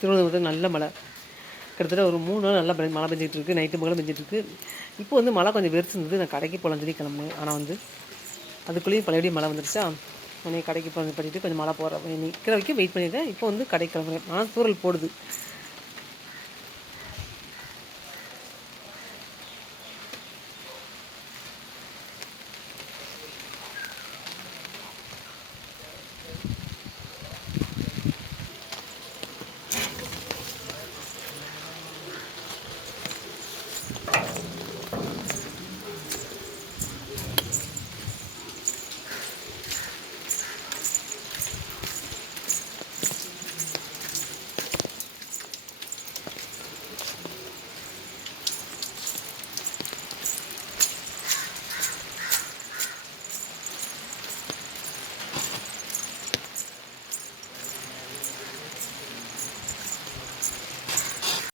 திருவனந்தபுரத்தில் நல்ல மழை. கிட்டத்தட்ட ஒரு 3 நாள் நல்லா மழை பெஞ்சிட்டு இருக்குது. நைட்டு பகலும் பெஞ்சிட்ருக்கு. இப்போ வந்து மழை கொஞ்சம் வெறிச்சிருந்தது. நான் கடைக்கு போகலான்னு சொல்லி கிளம்புனேன். ஆனால் வந்து அதுக்குள்ளேயும் பழையபடியும் மழை வந்துருச்சா, உடனே கடைக்கு பண்ணிட்டு கொஞ்சம் மழை போகிற நிற்கிற வரைக்கும் வெயிட் பண்ணியிருக்கேன். இப்போ வந்து கடைக்கு கிளம்புறேன். ஆனால் தூறல் போடுது.